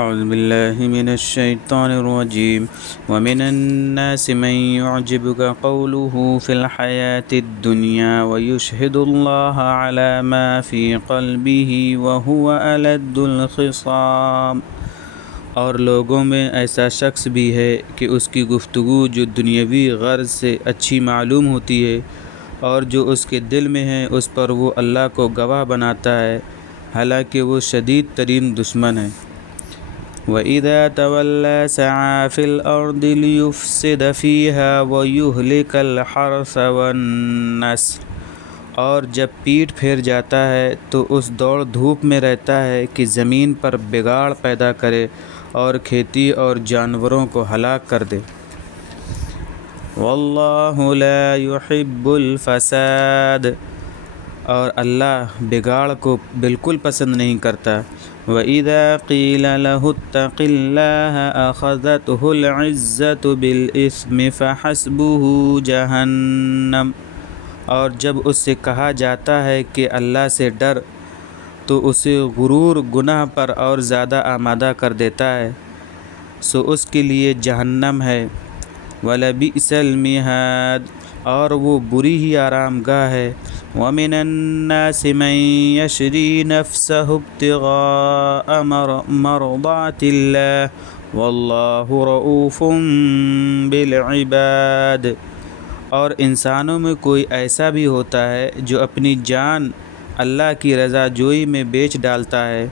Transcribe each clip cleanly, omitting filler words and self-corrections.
اعوذ باللہ من الشیطان الرجیم ومن الناس من يعجبك قوله في الحياة الدنيا ويشهد الله على ما في قلبه وهو ألد الخصام۔ اور لوگوں میں ایسا شخص بھی ہے کہ اس کی گفتگو جو دنیاوی غرض سے اچھی معلوم ہوتی ہے اور جو اس کے دل میں ہے اس پر وہ اللہ کو گواہ بناتا ہے، حالانکہ وہ شدید ترین دشمن ہے۔ وَإِذَا تَوَلَّى سَعَىٰ فِي الْأَرْضِ لِيُفْسِدَ فِيهَا وَيُهْلِكَ الْحَرْثَ وَالنَّسْلَ، اور جب پیٹھ پھیر جاتا ہے تو اس دوڑ دھوپ میں رہتا ہے کہ زمین پر بگاڑ پیدا کرے اور کھیتی اور جانوروں کو ہلاک کر دے۔ وَاللَّهُ لَا يُحِبُّ الْفَسَادَ، اور اللہ بگاڑ کو بالکل پسند نہیں کرتا۔ وَإِذَا قِيلَ لَهُ اتَّقِ اللَّهَ أَخَذَتْهُ الْعِزَّةُ بِالْإِثْمِ فَحَسْبُهُ جَهَنَّمُ، اور جب اس سے کہا جاتا ہے کہ اللہ سے ڈر تو اسے غرور گناہ پر اور زیادہ آمادہ کر دیتا ہے، سو اس کے لیے جہنم ہے۔ وَلَبِئْسَ الْمِہَادُ، اور وہ بری ہی آرام گاہ ہے۔ وَمِنَ النَّاسِ مَن يَشْرِي نَفْسَهُ ابْتِغَاءَ مَرْضَاتِ اللَّهِ وَاللَّهُ رَءُوفٌ بِالْعِبَادِ، اور انسانوں میں کوئی ایسا بھی ہوتا ہے جو اپنی جان اللہ کی رضا جوئی میں بیچ ڈالتا ہے،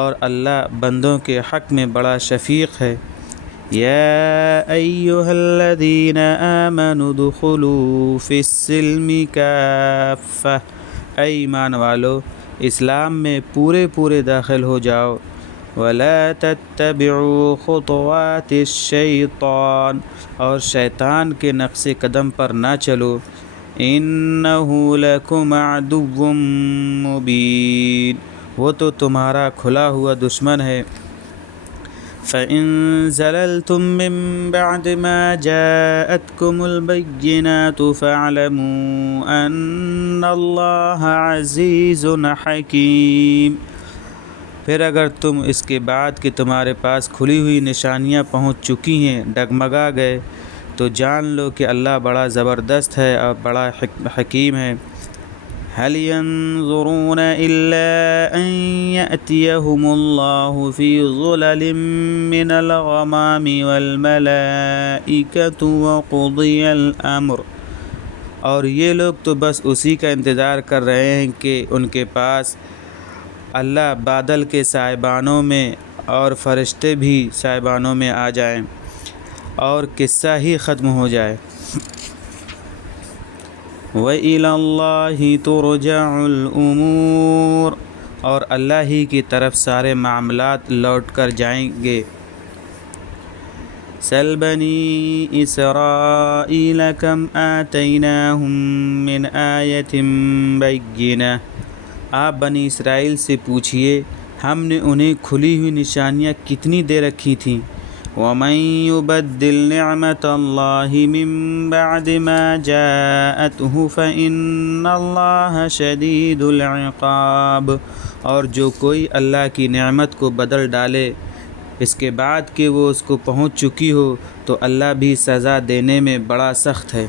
اور اللہ بندوں کے حق میں بڑا شفیق ہے۔ یا ایھا الذین آمنوا ادخلوا فی السلم کافۃ، اے ایمان والو اسلام میں پورے داخل ہو جاؤ۔ ولا تتبعوا خطوات الشیطان، اور شیطان کے نقش قدم پر نہ چلو۔ انہ لکم عدو مبین، وہ تو تمہارا کھلا ہوا دشمن ہے۔ فَإِن زَلَلْتُم مِّن بَعْدِ مَا جَاءَتْكُمُ الْبَيِّنَاتُ فَاعْلَمُوا أَنَّ اللَّهَ عَزِيزٌ حَكِيمٌ، پھر اگر تم اس کے بعد کہ تمہارے پاس کھلی ہوئی نشانیاں پہنچ چکی ہیں ڈگمگا گئے تو جان لو کہ اللہ بڑا زبردست ہے اور بڑا حکیم ہے۔ هل ينظرون إلا أن يأتيهم الله في ظلل من الغمام والملائكة وقضي الأمر، اور یہ لوگ تو بس اسی کا انتظار کر رہے ہیں کہ ان کے پاس اللہ بادل کے سائبانوں میں اور فرشتے بھی سائبانوں میں آ جائیں اور قصہ ہی ختم ہو جائے۔ وَإِلَى اللَّهِ تُرْجَعُ الْأُمُورُ، اور اللہ ہی کی طرف سارے معاملات لوٹ کر جائیں گے۔ سَلْ بَنِي إِسْرَائِيلَ كَمْ آتَيْنَاهُمْ مِنْ آيَةٍ بَيِّنَةٍ، آپ بنی اسرائیل سے پوچھئے ہم نے انہیں کھلی ہوئی نشانیاں کتنی دے رکھی تھیں۔ وَمَن يُبَدِّلْ نِعْمَةَ اللَّهِ مِن بَعْدِ مَا جَاءَتْهُ فَإِنَّ اللَّهَ شَدِيدُ الْعِقَابِ، اور جو کوئی اللہ کی نعمت کو بدل ڈالے اس کے بعد کہ وہ اس کو پہنچ چکی ہو تو اللہ بھی سزا دینے میں بڑا سخت ہے۔